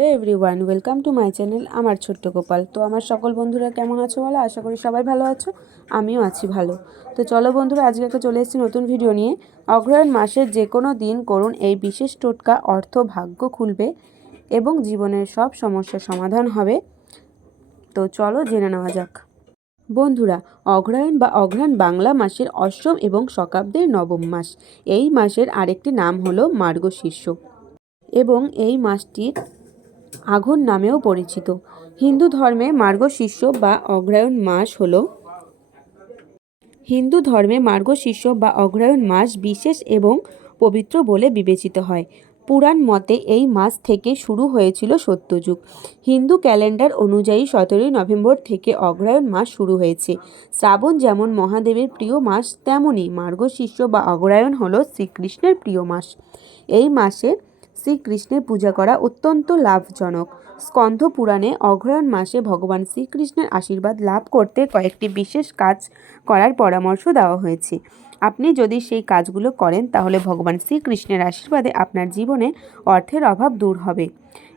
Hello everyone welcome to my channel আমার ছোট্ট গোপাল। তো আমার সকল বন্ধুরা কেমন আছো বলো? আশা করি সবাই ভালো আছো, আমিও আছি ভালো। তো চলো বন্ধুরা, আজকে একটা চলে এসেছি নতুন ভিডিও নিয়ে। অগ্রহায়ণ মাসের যে কোনো দিন করুন এই বিশেষ টোটকা অর্থ ভাগ্য খুলবে এবং জীবনের সব সমস্যার সমাধান হবে। তো চলো জেনে নেওয়া যাক। বন্ধুরা, অগ্রহায়ণ বা অগ্রহায়ণ বাংলা মাসের অষ্টম এবং শকাব্দের নবম মাস। এই মাসের আরেকটি নাম হলো মার্গশীর্ষ। এবং এই মাসটির আঘন নামেও পরিচিত। হিন্দু ধর্মে মার্গশীর্ষ বা অগ্রহায়ণ মাস হল হিন্দু ধর্মে মার্গশীর্ষ বা অগ্রহায়ণ মাস বিশেষ এবং পবিত্র বলে বিবেচিত হয়। পুরাণ মতে এই মাস থেকে শুরু হয়েছিল সত্যযুগ। হিন্দু ক্যালেন্ডার অনুযায়ী সতেরোই নভেম্বর থেকে অগ্রহায়ণ মাস শুরু হয়েছে। শ্রাবণ যেমন মহাদেবের প্রিয় মাস তেমনই মার্গশীর্ষ বা অগ্রহায়ণ হল শ্রীকৃষ্ণের প্রিয় মাস। এই মাসে শ্রীকৃষ্ণের পূজা করা অত্যন্ত লাভজনক। স্কন্ধ পুরাণে অগ্রহায়ণ মাসে ভগবান শ্রীকৃষ্ণের আশীর্বাদ লাভ করতে কয়েকটি বিশেষ কাজ করার পরামর্শ দেওয়া হয়েছে। আপনি যদি সেই কাজগুলো করেন, তাহলে ভগবান শ্রীকৃষ্ণের আশীর্বাদে আপনার জীবনে অর্থের অভাব দূর হবে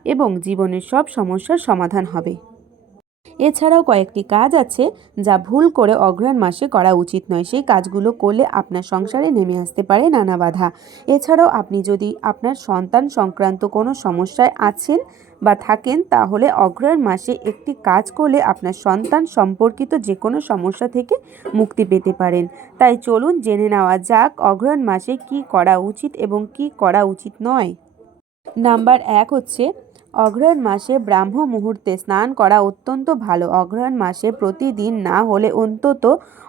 এবং জীবনের সব সমস্যার সমাধান হবে। এছাড়াও কয়েকটি কাজ আছে যা ভুল করে অগ্রহায়ণ মাসে করা উচিত নয়। সেই কাজগুলো করলে আপনার সংসারে নেমে আসতে পারে নানা বাধা। এছাড়াও আপনি যদি আপনার সন্তান সংক্রান্ত কোনো সমস্যায় আছেন বা থাকেন, তাহলে অগ্রহায়ণ মাসে একটি কাজ করলে আপনার সন্তান সম্পর্কিত যে কোনো সমস্যা থেকে মুক্তি পেতে পারেন। তাই চলুন জেনে নেওয়া যাক অগ্রহায়ণ মাসে কি করা উচিত এবং কি করা উচিত নয়। নাম্বার এক হচ্ছে অগ্রহায়ণ মাসে ব্রাহ্ম মুহূর্তে স্নান করা অত্যন্ত ভালো। অগ্রহায়ণ মাসে প্রতিদিন না হলে অন্তত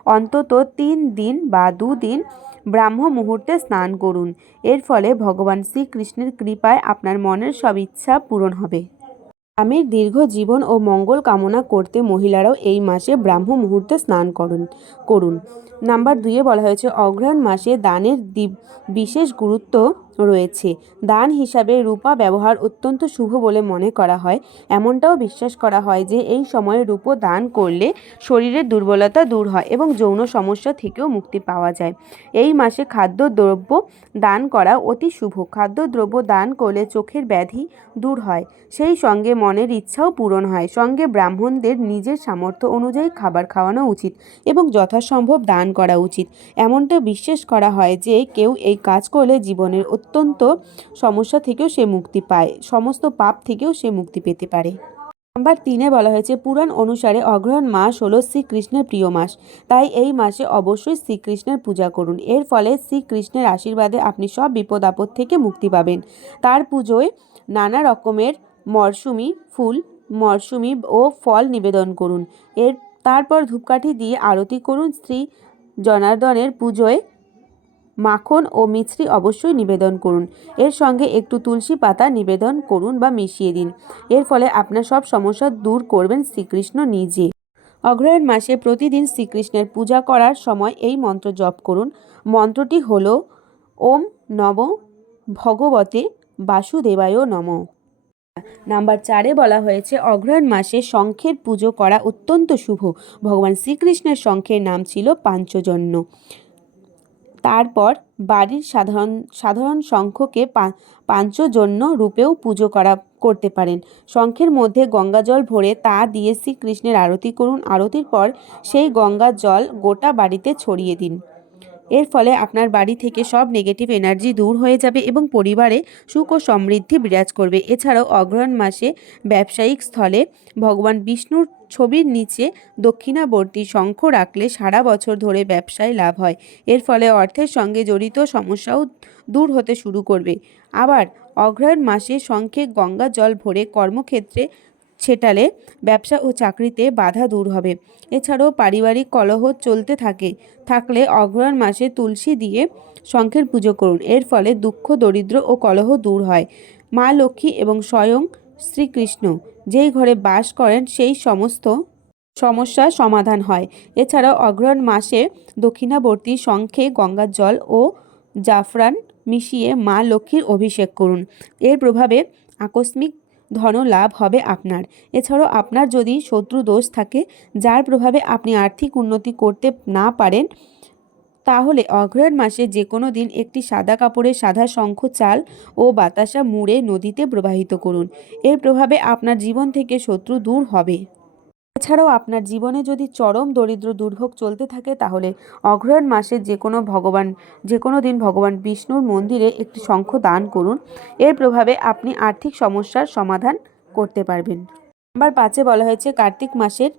অন্তত তিন দিন বা দুদিন ব্রাহ্ম মুহূর্তে স্নান করুন। এর ফলে ভগবান শ্রীকৃষ্ণের কৃপায় আপনার মনের সব ইচ্ছা পূরণ হবে। স্বামীর দীর্ঘ জীবন ও মঙ্গল কামনা করতে মহিলারাও এই মাসে ব্রাহ্ম মুহূর্তে স্নান করুন করুন। নাম্বার দুইয়ে বলা হয়েছে, অগ্রহায়ণ মাসে দানের বিশেষ গুরুত্ব রয়েছে। দান হিসাবে রূপা ব্যবহার অত্যন্ত শুভ বলে মনে করা হয়। এমনটাও বিশ্বাস করা হয় যে, এই সময়ে রূপ দান করলে শরীরের দুর্বলতা দূর হয় এবং যৌন সমস্যা থেকেও মুক্তি পাওয়া যায়। এই মাসে খাদ্য দ্রব্য দান করা অতি শুভ। খাদ্যদ্রব্য দান করলে চোখের ব্যাধি দূর হয়। সেই সঙ্গে মনের ইচ্ছাও পূরণ হয়। সঙ্গে ব্রাহ্মণদের নিজের সামর্থ্য অনুযায়ী খাবার খাওয়ানো উচিত এবং যথাসম্ভব দান করা উচিত। এমনটা বিশ্বাস করা হয় যে, কেউ এই কাজ করলে জীবনের অত্যন্ত সমস্যা থেকেও সে মুক্তি পায়, সমস্ত পাপ থেকেও সে মুক্তি পেতে পারে। নাম্বার তিনে বলা হয়েছে, পুরাণ অনুসারে অগ্রহণ মাস হলো শ্রীকৃষ্ণের প্রিয় মাস, তাই এই মাসে অবশ্যই শ্রীকৃষ্ণের পূজা করুন। এর ফলে শ্রীকৃষ্ণের আশীর্বাদে আপনি সব বিপদ আপদ থেকে মুক্তি পাবেন। তার পুজোয় নানা রকমের মরশুমি, ফুল, মরশুমি ও ফল নিবেদন করুন। এর, তারপর ধূপকাঠি দিয়ে আরতি করুন। শ্রী জনার্দনের পুজোয় মাখন ও মিছরি অবশ্যই নিবেদন করুন। এর সঙ্গে একটু তুলসী পাতা নিবেদন করুন বা মিশিয়ে দিন। এর ফলে আপনার সব সমস্যা দূর করবেন শ্রীকৃষ্ণ নিজে। অগ্রহায়ণ মাসে প্রতিদিন শ্রীকৃষ্ণের পূজা করার সময় এই মন্ত্র জপ করুন। মন্ত্রটি হল, ওম নম ভগবতে বাসুদেবায় নম। নাম্বার চারে বলা হয়েছে, অগ্রহায়ণ মাসে শঙ্খের পুজো করা অত্যন্ত শুভ। ভগবান শ্রীকৃষ্ণের শঙ্খের নাম ছিল পাঞ্চজন্য। তারপর বাড়ির সাধারণ সাধারণ শঙ্খকে পাঞ্চজন্য রূপেও পুজো করা, করতে পারেন। শঙ্খের মধ্যে গঙ্গা জল ভরে তা দিয়ে শ্রীকৃষ্ণের আরতি করুন। আরতির পর সেই গঙ্গার জল গোটা বাড়িতে ছড়িয়ে দিন। এর ফলে আপনার বাড়ি থেকে সব নেগেটিভ এনার্জি দূর হয়ে যাবে এবং পরিবারে সুখ ও সমৃদ্ধি বিরাজ করবে। এছাড়াও অগ্রহায়ণ মাসে ব্যবসায়িক স্থলে ভগবান বিষ্ণুর ছবির নিচে দক্ষিণাবর্তী শঙ্খ রাখলে সারা বছর ধরে ব্যবসায় লাভ হয়। এর ফলে অর্থের সঙ্গে জড়িত সমস্যাও দূর হতে শুরু করবে। আবার অগ্রহায়ণ মাসে শঙ্খে গঙ্গা জল ভরে কর্মক্ষেত্রে ছেটালে ব্যবসা ও চাকরিতে বাধা দূর হবে। এছাড়াও পারিবারিক কলহ চলতে থাকে। থাকলে অগ্রহায়ণ মাসে তুলসী দিয়ে শঙ্খের পুজো করুন। এর ফলে দুঃখ, দরিদ্র ও কলহ দূর হয়। মা লক্ষ্মী এবং স্বয়ং শ্রীকৃষ্ণ যেই ঘরে বাস করেন, সেই সমস্ত সমস্যার সমাধান হয়। এছাড়াও অগ্রহায়ণ মাসে দক্ষিণাবর্তী শঙ্খে গঙ্গার জল ও জাফরান মিশিয়ে মা লক্ষ্মীর অভিষেক করুন। এর প্রভাবে আকস্মিক ধন লাভ হবে আপনার। এছাড়াও আপনার যদি শত্রু দোষ থাকে, যার প্রভাবে আপনি আর্থিক উন্নতি করতে না পারেন, তাহলে অগ্রহায়ণ মাসে যে কোনো দিন একটি সাদা কাপড়ে সাদা শঙ্খ চাল ও বাতাসা মুড়ে নদীতে প্রবাহিত করুন। এর প্রভাবে আপনার জীবন থেকে শত্রু দূর হবে। এছাড়াও আপনার জীবনে যদি চরম দরিদ্র দুর্ভোগ চলতে থাকে, তাহলে অগ্রহায়ণ মাসে যে কোনো ভগবান, যে কোনো দিন ভগবান বিষ্ণুর মন্দিরে একটি শঙ্খ দান করুন। এর প্রভাবে আপনি আর্থিক সমস্যার সমাধান করতে পারবেন। নাম্বার পাঁচে বলা হয়েছে, কার্তিক মাসের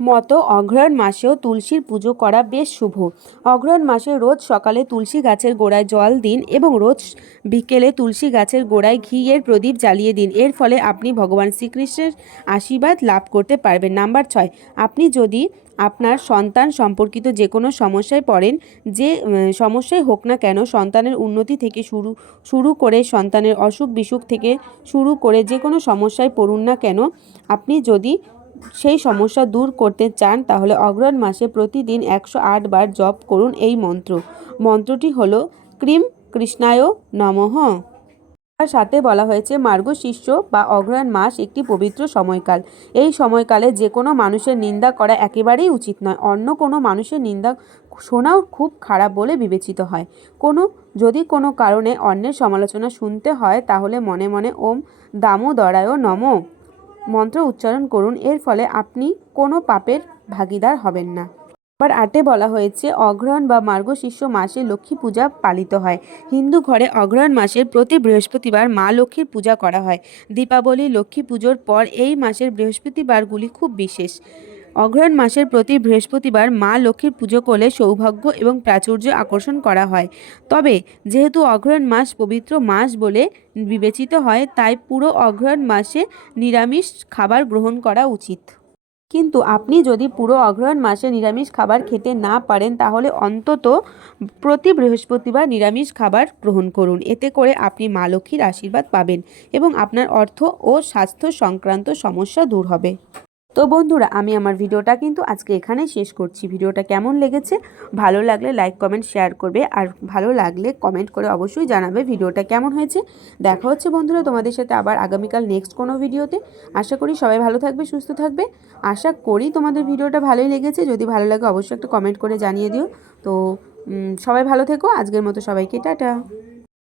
মতো অগ্রহায়ণ মাসেও তুলসীর পুজো করা বেশ শুভ। অগ্রহায়ণ মাসে রোজ সকালে তুলসী গাছের গোড়ায় জল দিন এবং রোজ বিকেলে তুলসী গাছের গোড়ায় ঘিয়ের প্রদীপ জ্বালিয়ে দিন। এর ফলে আপনি ভগবান শ্রীকৃষ্ণের আশীর্বাদ লাভ করতে পারবেন। নাম্বার ছয় আপনি যদি আপনার সন্তান সম্পর্কিত যে কোনো সমস্যায় পড়েন যে উম, সমস্যাই হোক না কেন সন্তানের উন্নতি থেকে শুরু শুরু করে সন্তানের অসুখ বিসুখ থেকে শুরু করে যে কোনো সমস্যায় পড়ুন না কেন আপনি যদি সেই সমস্যা দূর করতে চান, তাহলে অগ্রহায়ণ মাসে প্রতিদিন একশো আট বার জপ করুন এই মন্ত্র। মন্ত্রটি হলো, ক্রিম কৃষ্ণায় নমঃ। তার সাথে বলা হয়েছে মার্গশিষ্য বা অগ্রহায়ণ মাস একটি পবিত্র সময়কাল। এই সময়কালে যে কোনো মানুষের নিন্দা করা একেবারেই উচিত নয়। অন্য কোনো মানুষের নিন্দা শোনাও খুব খারাপ বলে বিবেচিত হয়। কোনো, যদি কোনো কারণে অন্যের সমালোচনা শুনতে হয়, তাহলে মনে মনে ওম দামোদরায় নম। মন্ত্র উচ্চারণ করুন। এর ফলে আপনি কোনো পাপের ভাগিদার হবেন না। আবার আটে বলা হয়েছে অগ্রহণ বা মার্গশীর্ষ মাসে লক্ষ্মী পূজা পালিত হয়। হিন্দু ঘরে অগ্রহণ মাসের প্রতি বৃহস্পতিবার মা লক্ষ্মীর পূজা করা হয়। দীপাবলি, লক্ষ্মী পুজোর পর এই মাসের বৃহস্পতিবারগুলি খুব বিশেষ। অগ্রহায়ণ মাসের প্রতি বৃহস্পতিবার মা লক্ষ্মীর পুজো করলে সৌভাগ্য এবং প্রাচুর্য আকর্ষণ করা হয়। তবে যেহেতু অগ্রহায়ণ মাস পবিত্র মাস বলে বিবেচিত হয়, তাই পুরো অগ্রহায়ণ মাসে নিরামিষ খাবার গ্রহণ করা উচিত। কিন্তু আপনি যদি পুরো অগ্রহায়ণ মাসে নিরামিষ খাবার খেতে না পারেন, তাহলে অন্তত প্রতি বৃহস্পতিবার নিরামিষ খাবার গ্রহণ করুন। এতে করে আপনি মা লক্ষ্মীর আশীর্বাদ পাবেন এবং আপনার অর্থ ও স্বাস্থ্য সংক্রান্ত সমস্যা দূর হবে। তো বন্ধুরা, আমি আমার ভিডিওটা কিন্তু আজকে এখানে শেষ করছি। ভিডিওটা কেমন লেগেছে? ভালো লাগলে লাইক, কমেন্ট, শেয়ার করবে। আর ভালো লাগলে কমেন্ট করে অবশ্যই জানাবে ভিডিওটা কেমন হয়েছে। দেখা হচ্ছে বন্ধুরা তোমাদের সাথে আবার আগামীকাল নেক্সট কোনো ভিডিওতে। আশা করি সবাই ভালো থাকবে, সুস্থ থাকবে। আশা করি তোমাদের ভিডিওটা ভালোই লেগেছে। যদি ভালো লাগে অবশ্যই একটা কমেন্ট করে জানিয়ে দিও। তো সবাই ভালো থেকো। আজকের মতো সবাইকে টাটা।